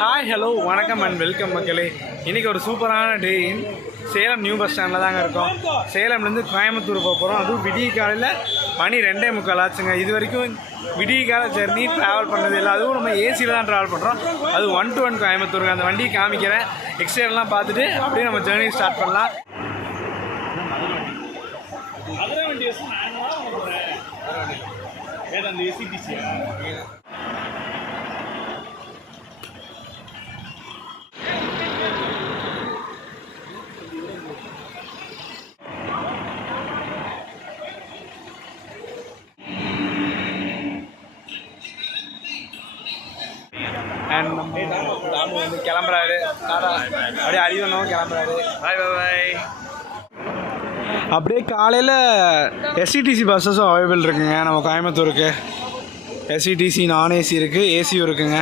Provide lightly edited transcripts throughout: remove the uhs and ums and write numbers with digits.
Hi hello வணக்கம் and welcome மக்களே. இன்றைக்கி ஒரு சூப்பரான டே சேலம் நியூ பஸ் ஸ்டாண்டில் தாங்க இருக்கோம். சேலம்லேருந்து கோயம்புத்தூர் போக போகிறோம். அதுவும் விடிய காலையில் மணி 2:45 ஆச்சுங்க. இது வரைக்கும் விடிய கால ஜெர்னி ட்ராவல் பண்ணது இல்லை. அதுவும் நம்ம ஏசியில் தான் ட்ராவல் பண்ணுறோம். அது 1 to 1 கோயம்புத்தூருக்கு. அந்த வண்டியை காமிக்கிறேன், எக்ஸ்டீரியர்லாம் பார்த்துட்டு அப்படியே நம்ம ஜேர்னி ஸ்டார்ட் பண்ணலாம். அண்ட் நம்ம வந்து கிளம்புறாரு. அப்படியே அறிவனும் கிளம்புறாரு. பாய் பாய் பாய். அப்படியே காலையில் எஸ்சிடிசி பஸ்ஸஸும் அவைலபிள் இருக்குங்க நம்ம கோயம்புத்தூருக்கு. எஸ்சிடிசி நான் ஏசி இருக்குது, ஏசியும் இருக்குங்க.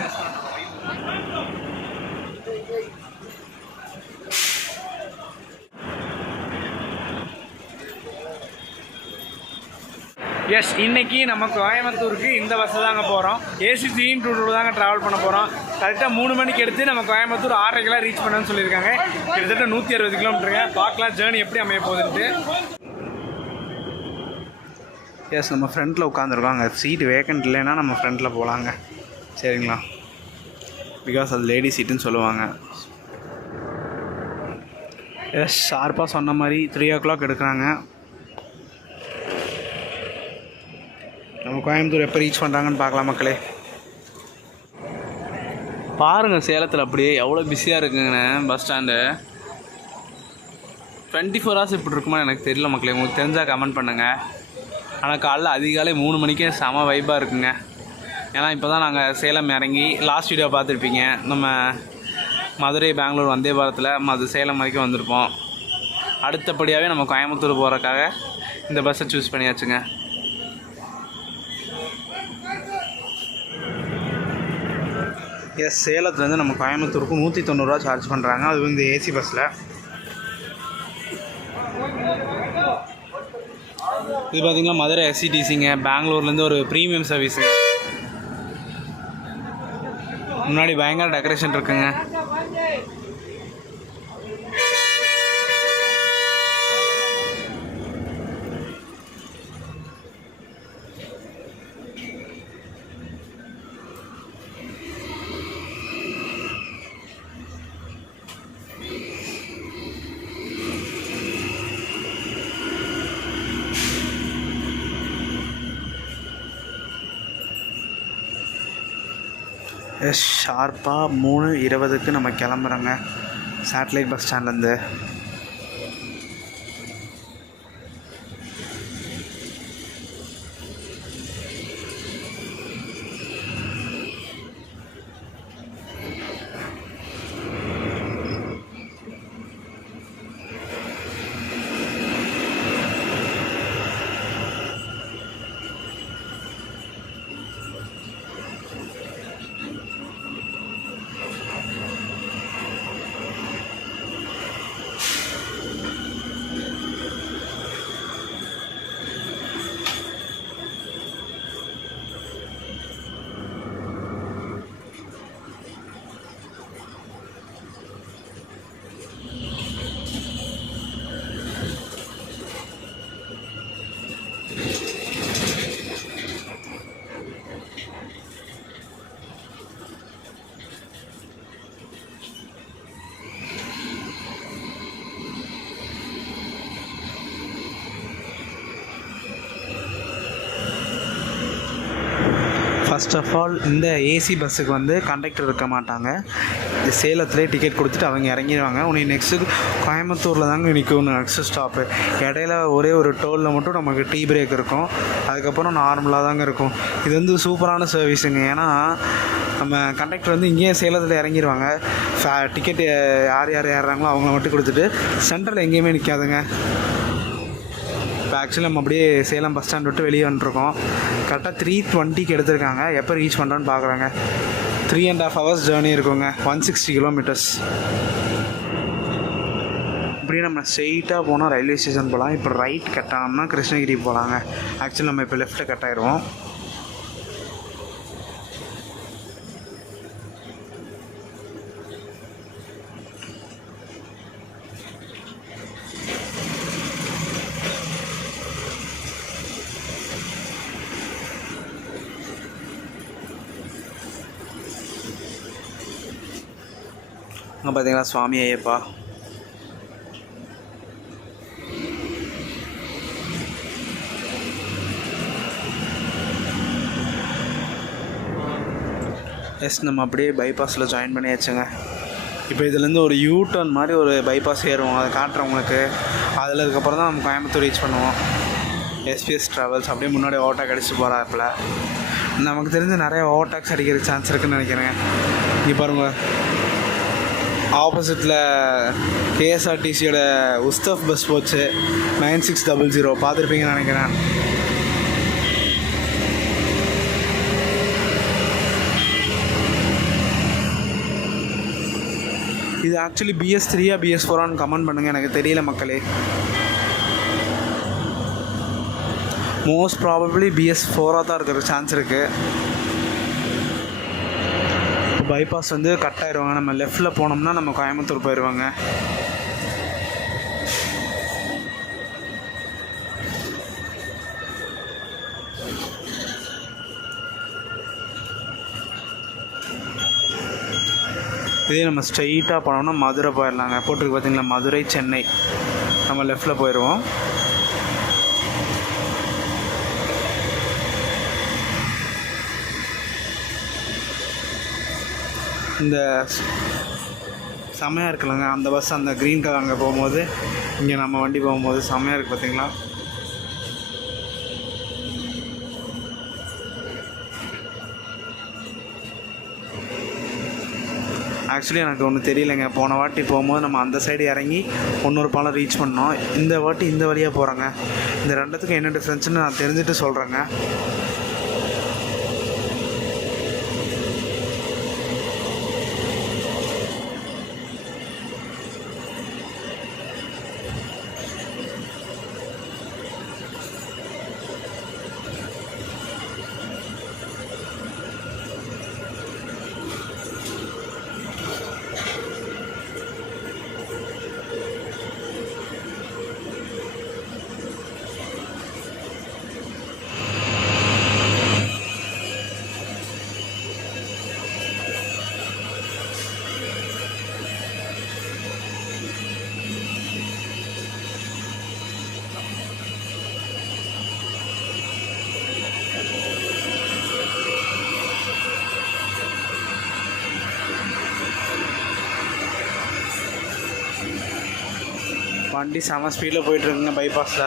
எஸ், இன்றைக்கி நம்ம கோயம்புத்தூருக்கு இந்த பஸ்ஸு தாங்க போகிறோம். ஏசி 3-2 தாங்க ட்ராவல் பண்ண போகிறோம். கரெக்டாக 3 மணிக்கு எடுத்து நம்ம கோயம்புத்தூர் 6:30 ரீச் பண்ணணும்னு சொல்லியிருக்காங்க. கிட்டத்தட்ட 160 கிலோமீட்டருங்க. பார்க்கலாம் ஜேர்னி எப்படி அமைய போகுதுன்ட்டு. எஸ், நம்ம ஃப்ரண்ட்டில் உட்காந்துருக்கோம். அங்கே சீட்டு வேக்கண்ட் இல்லைன்னா நம்ம ஃப்ரண்ட்டில் போகலாங்க. சரிங்களா, பிகாஸ் அது லேடி சீட்டுன்னு சொல்லுவாங்க. எஸ், ஷார்ப்பாக சொன்ன மாதிரி 3 o'clock எடுக்கிறாங்க. நம்ம கோயம்புத்தூர் எப்போ ரீச் பண்ணுறாங்கன்னு பார்க்கலாம் மக்களே. பாருங்கள் சேலத்தில் அப்படியே எவ்வளோ பிஸியாக இருக்குங்கண்ணே பஸ் ஸ்டாண்டு. 24 hours இப்படி இருக்குமா எனக்கு தெரியல மக்களே. உங்களுக்கு தெரிஞ்சால் கமெண்ட் பண்ணுங்கள். ஆனால் காலைல அதிகாலை 3 மணிக்கே செம வைப்பாக இருக்குங்க. ஏன்னா இப்போ தான் நாங்கள் சேலம் இறங்கி லாஸ்ட் வீடியோ பார்த்துருப்பீங்க. நம்ம மதுரை பெங்களூர் வந்தே பாரத்தில் அது சேலம் வரைக்கும் வந்திருப்போம். அடுத்தபடியாகவே நம்ம கோயம்புத்தூர் போகிறதுக்காக இந்த பஸ்ஸை சூஸ் பண்ணியாச்சுங்க. எஸ், சேலத்துலேருந்து நம்ம கோயம்புத்தூருக்கு 190 ரூபா சார்ஜ் பண்ணுறாங்க. அது வந்து ஏசி பஸ்ஸில். இது பார்த்திங்கன்னா மதுரை எஸ்சிடிசிங்க. பெங்களூர்லேருந்து ஒரு ப்ரீமியம் சர்வீஸுங்க. முன்னாடி பயங்கர டெக்கரேஷன் இருக்குங்க. எஸ், ஷார்ப்பாக 3:20க்கு நம்ம கிளம்புறோங்க சேட்டலைட் பஸ் ஸ்டாண்ட்லேருந்து. ஃபர்ஸ்ட் ஆஃப் ஆல் இந்த ஏசி பஸ்ஸுக்கு வந்து கண்டக்டர் இருக்க மாட்டாங்க. இந்த சேலத்துலேயே டிக்கெட் கொடுத்துட்டு அவங்க இறங்கிடுவாங்க. உனக்கு நெக்ஸ்ட்டு கோயம்புத்தூரில் தாங்க நிற்கும் நெக்ஸ்ட் ஸ்டாப்பு. இடையில ஒரே ஒரு டோலில் மட்டும் நமக்கு டீ பிரேக் இருக்கும். அதுக்கப்புறம் நார்மலாக தாங்க இருக்கும். இது வந்து சூப்பரான சர்வீஸுங்க. ஏன்னா நம்ம கண்டக்டர் வந்து இங்கேயே சேலத்தில் இறங்கிடுவாங்க. டிக்கெட் யார் யார் ஏறுறாங்களோ அவங்கள மட்டும் கொடுத்துட்டு சென்ட்ரல் எங்கேயுமே நிற்காதுங்க. இப்போ ஆக்சுவலி நம்ம அப்படியே சேலம் பஸ் ஸ்டாண்ட் விட்டு வெளியே வந்துருக்கோம். கரெக்டாக 3:20க்கு எடுத்திருக்காங்க. எப்போ ரீச் பண்ணுறோன்னு பார்க்குறாங்க. 3.5 hours ஜேர்னி இருக்குங்க. 160 kilometers. இப்படியே நம்ம ஸ்ட்ரெயிட்டாக போனால் ரயில்வே ஸ்டேஷன் போகலாம். இப்போ ரைட் கட் ஆனோம்னா கிருஷ்ணகிரி போகலாங்க. ஆக்சுவலி நம்ம இப்போ லெஃப்ட்டில் கட் ஆயிடுவோம். அங்கே பார்த்தீங்கன்னா சுவாமி ஐயப்பா. எஸ், நம்ம அப்படியே பைபாஸில் ஜாயின் பண்ணியாச்சுங்க. இப்போ இதுலேருந்து ஒரு யூ டர்ன் மாதிரி ஒரு பைபாஸ் ஏறுவோம், அதை காட்டுறவங்களுக்கு. அதில் இதுக்கப்புறம் தான் நம்ம கோயம்புத்தூர் ரீச் பண்ணுவோம். எஸ்பிஎஸ் ட்ராவல்ஸ் அப்படியே முன்னாடி ஓவர்டேக் அடிச்சுட்டு போகிறாப்புல. நமக்கு தெரிஞ்சு நிறைய ஓவர்டேக்ஸ் அடிக்கிற சான்ஸ் இருக்குதுன்னு நினைக்கிறேங்க. இங்கே பாருங்கள், ஆப்போசிட்டில் கேஎஸ்ஆர்டிசியோட உஸ்தஃப் பஸ் போச்சு 9600, பார்த்துருப்பீங்கன்னு நினைக்கிறேன். இது ஆக்சுவலி BS3 BS4 கமெண்ட் பண்ணுங்கள், எனக்கு தெரியல மக்களே. மோஸ்ட் ப்ராபப்ளி BS4 தான் இருக்கிற சான்ஸ் இருக்குது. பைபாஸ் வந்து கட் ஆயிடுவாங்க. நம்ம லெஃப்டில் போனோம்னா நம்ம கோயம்புத்தூர் போயிடுவாங்க. இதே நம்ம ஸ்ட்ரெயிட்டாக போனோம்னா மதுரை போயிடலாங்க. போட்டிருக்கு பார்த்தீங்களா, மதுரை சென்னை. நம்ம லெஃப்டில் போயிடுவோம். இந்த செமையாக இருக்குல்லங்க அந்த பஸ், அந்த க்ரீன் கலர் அங்கே போகும்போது, இங்கே நம்ம வண்டி போகும்போது செமையாக இருக்குது பார்த்தீங்களா. ஆக்சுவலி எனக்கு ஒன்று தெரியலைங்க. போன வாட்டி போகும்போது நம்ம அந்த சைடு இறங்கி இன்னொரு பாலம் ரீச் பண்ணோம். இந்த வாட்டி இந்த வழியாக போகிறோங்க. இந்த ரெண்டுத்துக்கும் என்ன டிஃப்ரென்ஸ்னு நான் தெரிஞ்சுட்டு சொல்கிறேங்க. வண்டி செம ஸ்பீடில் போயிட்டுருக்குங்க பைபாஸில்.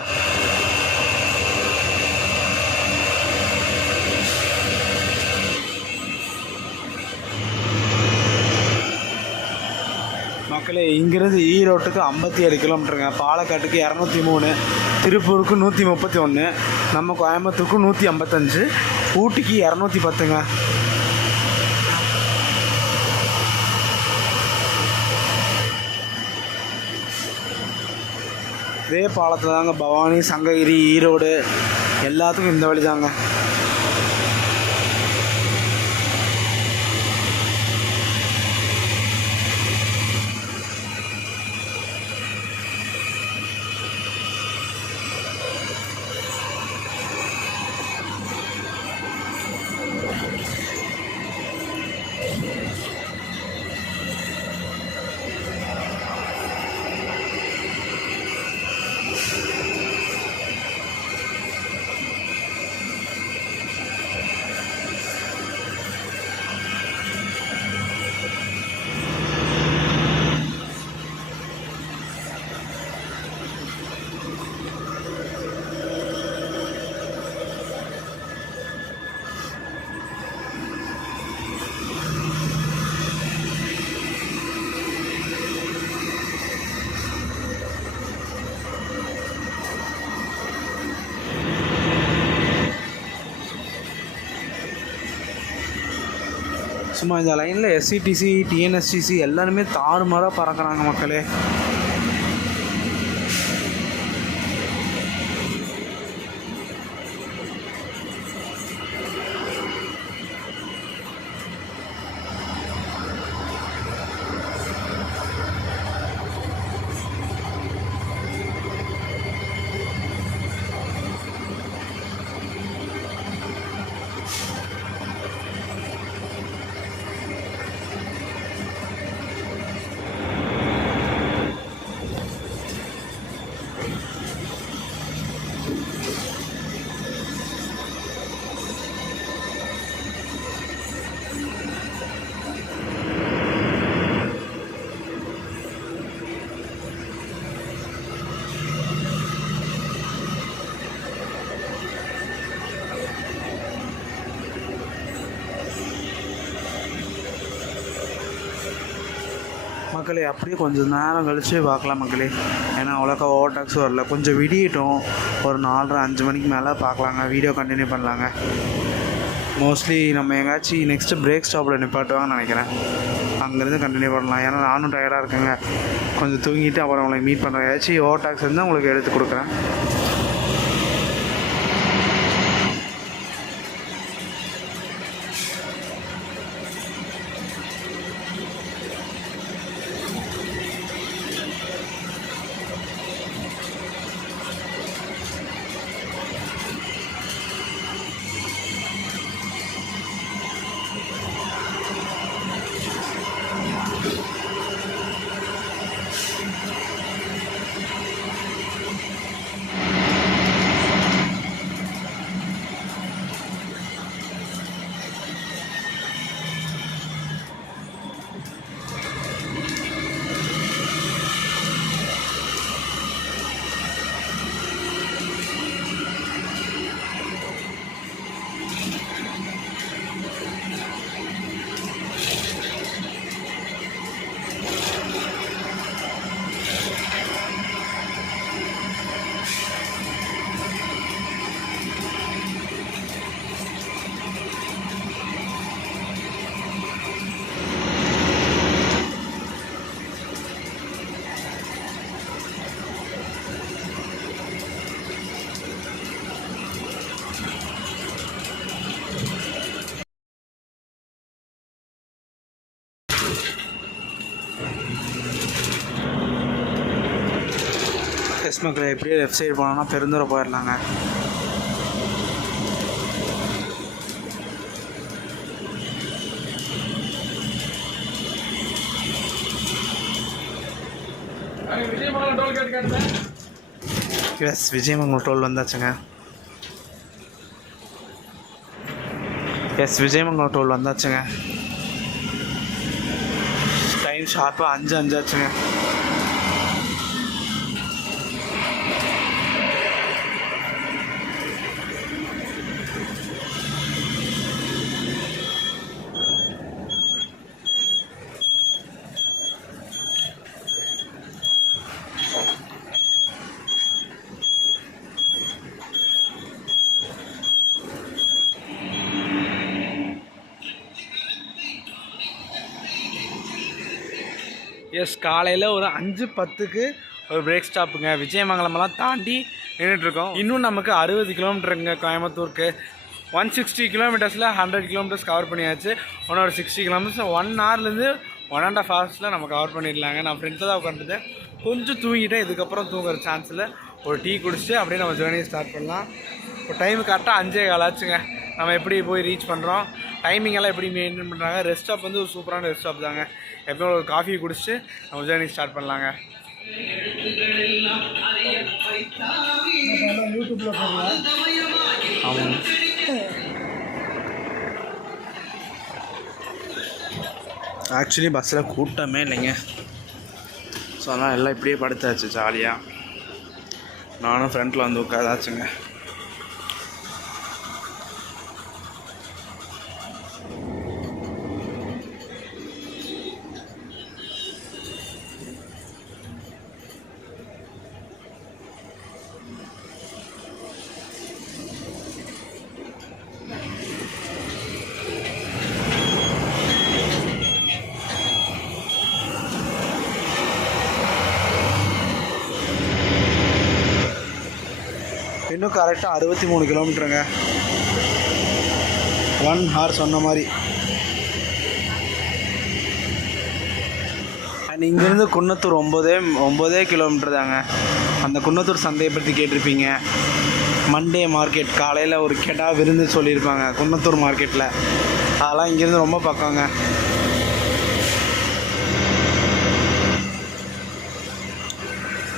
மக்களே, இங்கேருந்து ஈரோட்டுக்கு 57 கிலோமீட்டருங்க, பாலக்காட்டுக்கு 203, திருப்பூருக்கு 131, நம்ம கோயம்புத்தூருக்கு 155, ஊட்டிக்கு 210ங்க. இதே பாலத்தில் தாங்க பவானி, சங்ககிரி, ஈரோடு எல்லாத்துக்கும் இந்த வழி தாங்க. சும்மா இந்த லைனில் SCTC, TNSTC எல்லாருமே தாறுமாறாக பறக்கிறாங்க மக்களே. மக்களே அப்படியே கொஞ்சம் நேரம் கழித்து பார்க்கலாம் மக்களே. ஏன்னா அவ்வளோக்கா ஓவர் டாக்ஸும் வரல, கொஞ்சம் விடியட்டும். ஒரு 4:30-5 மணிக்கு மேலே பார்க்கலாங்க, வீடியோ கண்டினியூ பண்ணலாங்க. மோஸ்ட்லி நம்ம எங்கேயாச்சும் நெக்ஸ்ட்டு பிரேக் ஸ்டாப்பில் நிப்பாட்டுவாங்கன்னு நினைக்கிறேன். அங்கேருந்து கண்டினியூ பண்ணலாம். ஏன்னா நானும் டயர்டாக இருக்கேங்க. கொஞ்சம் தூங்கிட்டு அப்புறம் உங்களை மீட் பண்ணுறேன். ஏதாச்சும் ஓவர் டாக்ஸ் இருந்தால் உங்களுக்கு எடுத்து கொடுக்குறேன். எஸ் மக்களே, எப்படியே லெஃப்ட் சைடு போனோம்னா பெருந்துறை போயிடலாங்க. எஸ், விஜயமங்கலம் டோல் வந்தாச்சுங்க. எஸ், விஜயமங்கலம் டோல் வந்தாச்சுங்க. டைம் ஷார்ப்பாக 5:05 ஆச்சுங்க. எஸ், காலையில் ஒரு 5:10க்கு ஒரு பிரேக் ஸ்டாப்புங்க. விஜயமங்கலமெல்லாம் தாண்டி நின்றுட்டுருக்கோம். இன்னும் நமக்கு 60 கிலோமீட்டருங்க கோயம்புத்தூருக்கு. 160 கிலோமீட்டர்ஸில் 100 கிலோமீட்டர்ஸ் கவர் பண்ணியாச்சு. இன்னொரு 60 கிலோமீட்டர்ஸ் 1 ஹவர்லேருந்து 1.5 ஹவர்ஸில் நம்ம கவர் பண்ணிடலாங்க. நான் ஃப்ரெண்ட்ஸில் தான் உட்காந்துட்டு கொஞ்சம் தூங்கிட்டேன். இதுக்கப்புறம் தூங்குற சான்ஸில் ஒரு டீ குடிச்சிட்டு அப்படியே நம்ம ஜேர்னியை ஸ்டார்ட் பண்ணலாம். இப்போ டைமு கரெக்டாக 5:15 ஆச்சுங்க. நம்ம எப்படி போய் ரீச் பண்ணுறோம், டைமிங் எல்லாம் எப்படி மெயின்டைன் பண்ணுறாங்க. ரெஸ்ட் ஸ்டாப் வந்து ஒரு சூப்பரான ரெஸ்ட் ஸ்டாப் தாங்க. எப்போயும் ஒரு காஃபி குடிச்சிட்டு நம்ம ஜேர்னி ஸ்டார்ட் பண்ணலாங்க. ஆமாம், ஆக்சுவலி பஸ்ஸில் கூட்டமே இல்லைங்க. ஸோ அதனால் எல்லாம் இப்படியே படுத்தாச்சு ஜாலியாக. நானும் ஃப்ரண்ட்டில் வந்து உட்காதாச்சுங்க. இன்னும் கரெக்டாக 63 கிலோமீட்டருங்க. 1 ஹவர் சொன்ன மாதிரி. அண்ட் இங்கேருந்து குன்னத்தூர் 9 கிலோமீட்டர் தாங்க. அந்த குன்னத்தூர் சந்தையை பற்றி கேட்டிருப்பீங்க. மண்டே மார்க்கெட் காலையில் ஒரு கெடா விருந்து சொல்லியிருப்பாங்க குன்னத்தூர் மார்க்கெட்டில். அதெல்லாம் இங்கேருந்து ரொம்ப பக்கங்க.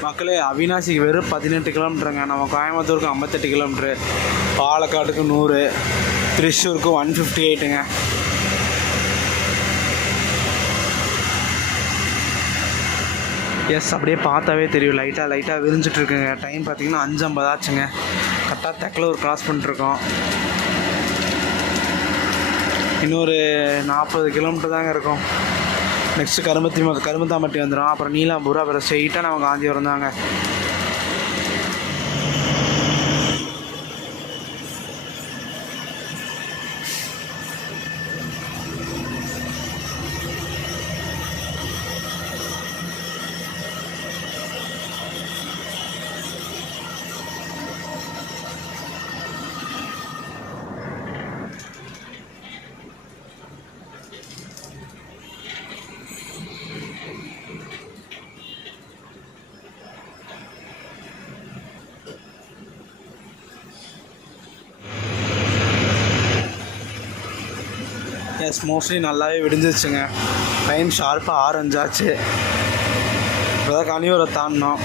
மக்களே, அவினாசிக்கு வெறும் 18 கிலோமீட்டருங்க. நம்ம கோயம்புத்தூருக்கு 58 கிலோமீட்ரு, பாலக்காட்டுக்கு 100, திருச்சூருக்கு 158ங்க. எஸ், அப்படியே பார்த்தாவே தெரியும் லைட்டாக விரிஞ்சிட்ருக்குங்க. டைம் பார்த்திங்கன்னா 5:50 ஆச்சுங்க. கரெக்டாக தெக்கலூர் கிராஸ் பண்ணிட்டுருக்கோம். இன்னொரு 40 கிலோமீட்டர் தாங்க இருக்கும். நெக்ஸ்ட்டு கருமத்தாம்பட்டி வந்துடும். அப்புறம் நீலாம்பூர், அப்புறம் ஸ்ட்ரெயிட்டாக நம்ம காந்திபுரம் தாங்க. எஸ், மோஸ்ட்லி நல்லாவே விடிஞ்சிச்சுங்க. டைம் ஷார்ப்பாக 6:05 ஆச்சு. இப்போ தான் கனியூரை தாண்டினோம்.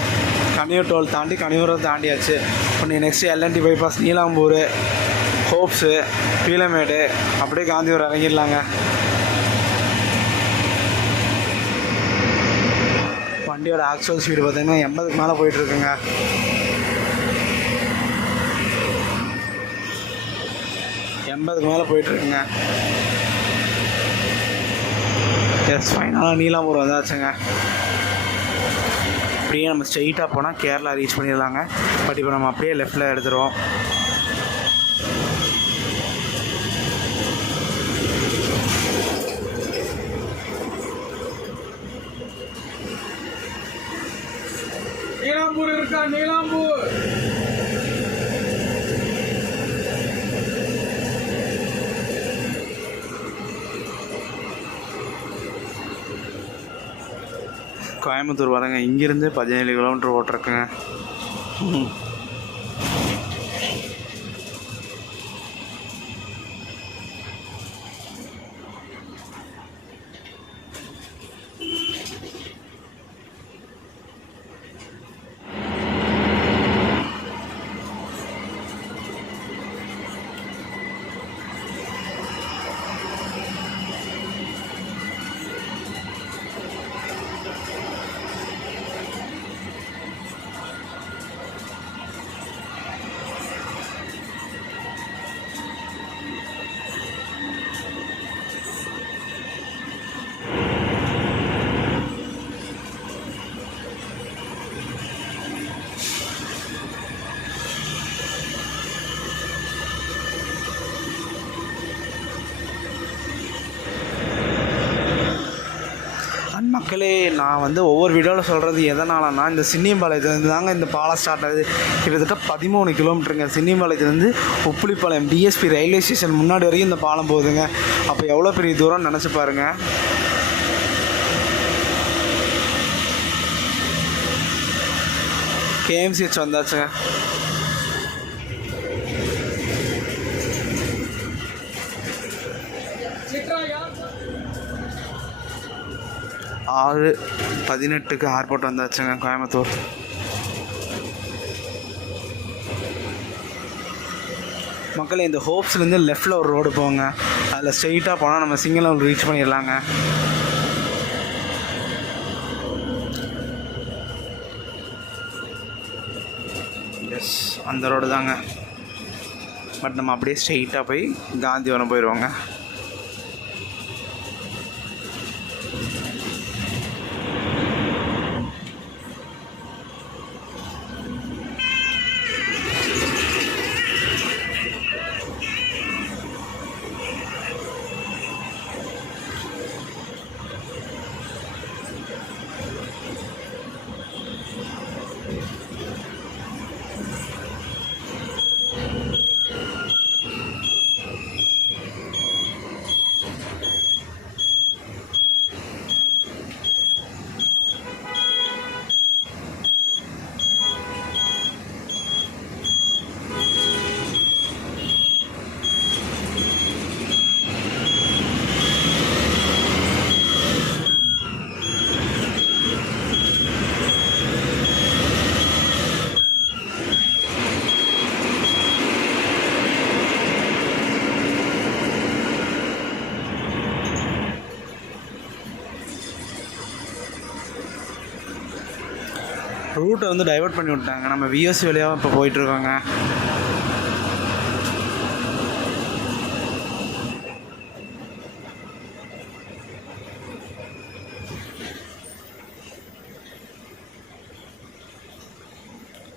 கனியூர் டோல் தாண்டி கனியூரை தாண்டியாச்சு. இப்போ next L&T bypass, Neelambur, Hopes, Peelamedu, அப்படியே காந்தியூர் இறங்கிடலாங்க. வண்டியோட ஆக்சுவல் ஸ்பீடு பார்த்திங்கன்னா 80க்கு மேலே போயிட்டுருக்குங்க. போயிட்டுருக்குங்க. எஸ், ஃபைனலாக நீலாம்பூர் வந்தாச்சுங்க. அப்படியே நம்ம ஸ்ட்ரெயிட்டாக போனால் கேரளா ரீச் பண்ணிடலாங்க. பட் இப்போ நம்ம அப்படியே லெஃப்டில் எடுத்துருவோம். நீலாம்பூர் இருக்கா? நீலாம்பூர் கோயம்புத்தூர் வரங்க. இங்கேருந்து 17 கிலோமீட்டர் ஓட்டிருக்குங்க. மக்களே, நான் வந்து ஒவ்வொரு வீடியோவில் சொல்கிறது எதனாலனா, இந்த சின்னியம்பாளையத்துலேருந்து தாங்க இந்த பாலம் ஸ்டார்ட் ஆகுது. கிட்டத்தட்ட 13 கிலோமீட்டருங்க. சின்னியம்பாளையத்துலேருந்து உப்புளிப்பாளையம் டிஎஸ்பி ரயில்வே ஸ்டேஷன் முன்னாடி வரைக்கும் இந்த பாலம் போகுதுங்க. அப்போ எவ்வளோ பெரிய தூரம் நினச்சி பாருங்கள். கேஎம்சிஹெச் வந்தாச்சுங்க. ஆறு 18க்கு ஏர்போர்ட் வந்தாச்சுங்க கோயம்புத்தூர். மக்களே, இந்த ஹோப்ஸ்லேருந்து லெஃப்டில் ஒரு ரோடு போங்க. அதில் ஸ்ட்ரெயிட்டாக போனால் நம்ம சிங்கிளூர் ரீச் பண்ணிடலாங்க. எஸ், அந்த ரோடு தாங்க. பட் நம்ம அப்படியே ஸ்ட்ரெயிட்டாக போய் காந்திபுரம் போயிடுவோங்க. ரூட்டை வந்து டைவர்ட் பண்ணி விட்டாங்க. நம்ம விஎஸ்சி வழியாக இப்போ போயிட்டுருக்கோங்க.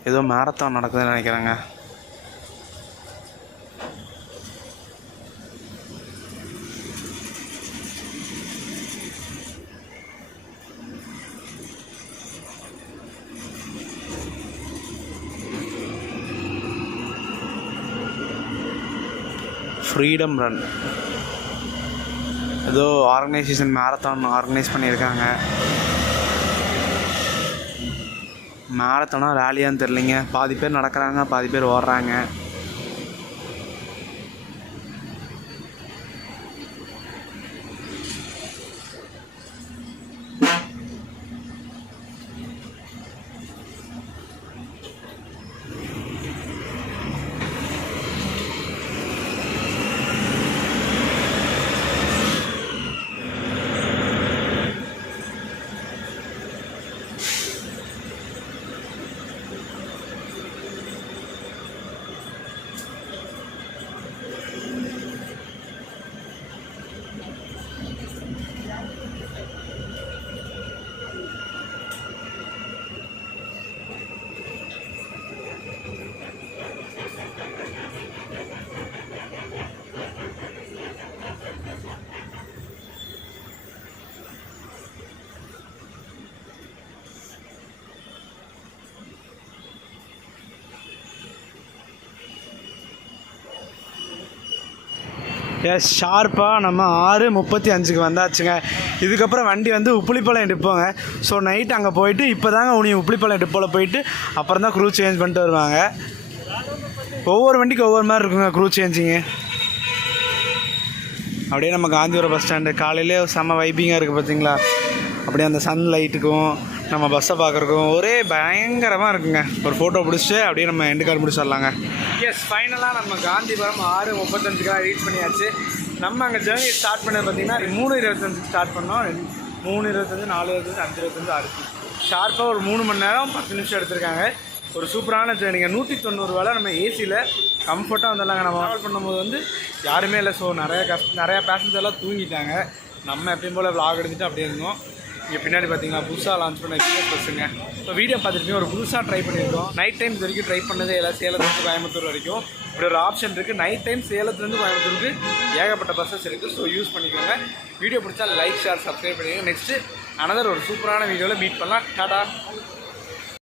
ஏதோ மேரத்தான் நடக்குதுன்னு நினைக்கிறேங்க. ஃப்ரீடம் ரன் ஏதோ ஆர்கனைசேஷன் மேரத்தான் ஆர்கனைஸ் பண்ணியிருக்காங்க. மேரத்தானா ரேலியான்னு தெரிலிங்க. பாதி பேர் நடக்கிறாங்க, பாதி பேர் ஓடுறாங்க. எஸ், ஷார்ப்பாக நம்ம 6:35 வந்தாச்சுங்க. இதுக்கப்புறம் வண்டி வந்து உப்புளிப்பாளையம் டிப்போங்க. ஸோ நைட் அங்கே போயிட்டு இப்போ தாங்க உப்புளிப்பாளையம் டிப்போவில் போயிட்டு அப்புறம் தான் க்ரூ சேஞ்ச் பண்ணிட்டு வருவாங்க. ஒவ்வொரு வண்டிக்கு ஒவ்வொரு மாதிரி இருக்குங்க க்ரூ சேஞ்சிங்கு. அப்படியே நம்ம காந்திபுரம் பஸ் ஸ்டாண்டு காலையிலே செம்ம வைப்பிங்காக இருக்குது பார்த்தீங்களா. அப்படியே அந்த சன் லைட்டுக்கும் நம்ம பஸ்ஸை பார்க்குறக்கும் ஒரே பயங்கரமாக இருக்குங்க. ஒரு ஃபோட்டோ பிடிச்சிட்டு அப்படியே நம்ம எண்டு கார்டு முடிச்சிடலாங்க. எஸ், ஃபைனலாக நம்ம காந்திபுரம் 6:35 ரீச் பண்ணியாச்சு. நம்ம அங்கே ஜேர்னி ஸ்டார்ட் பண்ணது பார்த்திங்கன்னா 3:25 ஸ்டார்ட் பண்ணோம். 3:25, 4:25, 5:25, 6 ஷார்ப்பாக ஒரு 3 மணி நேரம் 10 நிமிஷம் எடுத்திருக்காங்க. ஒரு சூப்பரான ஜேர்னிங்க. 190 ரூபாயில் நம்ம ஏசியில் கம்ஃபர்ட்டாக வந்துடலாங்க. நம்ம ட்ராவல் பண்ணும்போது வந்து யாருமே இல்லை. ஸோ நிறையா பேசஞ்சர்லாம் தூங்கிட்டாங்க. நம்ம எப்பயும் போல் விளாக் எடுத்துகிட்டு அப்படியே இருந்தோம். இங்கே பின்னாடி பார்த்தீங்கன்னா புதுசாக லான்ச் பண்ண பிஎஸ் பஸ்ஸுங்க. ஸோ வீடியோ பார்த்துட்டு ஒரு புதுசாக ட்ரை பண்ணியிருக்கோம். நைட் டைம் இது வரைக்கும் ட்ரை பண்ணதே இல்லை. சேலத்துலேருந்து கோயம்புத்தூர் வரைக்கும் இப்படி ஒரு ஆப்ஷன் இருக்குது. நைட் டைம் சேலத்துலேருந்து கோயம்புத்தூருக்கு ஏகப்பட்ட பஸ்ஸஸ் இருக்குது. ஸோ யூஸ் பண்ணிக்கோங்க. வீடியோ பிடிச்சா லைக், ஷேர், சப்ஸ்கிரைப் பண்ணிக்கோங்க. நெக்ஸ்ட்டு அனதர் ஒரு சூப்பரான வீடியோவில் மீட் பண்ணலாம். டாடா.